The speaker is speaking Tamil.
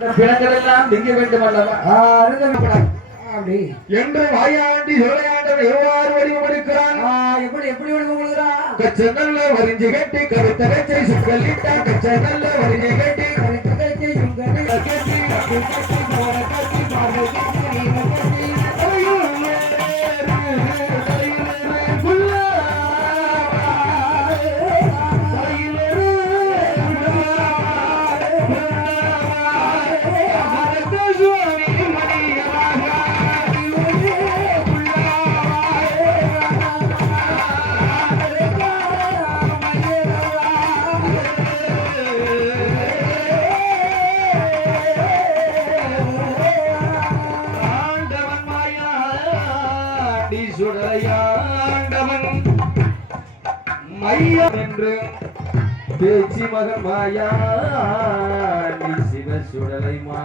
பிணங்கள் எல்லாம் திங்க வேண்டும் அல்லவா அப்படி. என்று வாயாண்டி சோழையாண்டவன் எவ்வாறு வடிவமெடுக்கிறான் ஆ, எப்படி எப்படி வடிவம் கொடுக்குறான் கச்ச நல்ல வரிஞ்சு கட்டி கருத்தரைச்சை சுக்கலிட்டா கச்ச நல்ல வரிஞ்சு கட்டி கட்டி ஆண்டி சுடலையாண்டவன். மையம் என்று பேச்சு மகன் மாயா சிவ சுடலை மா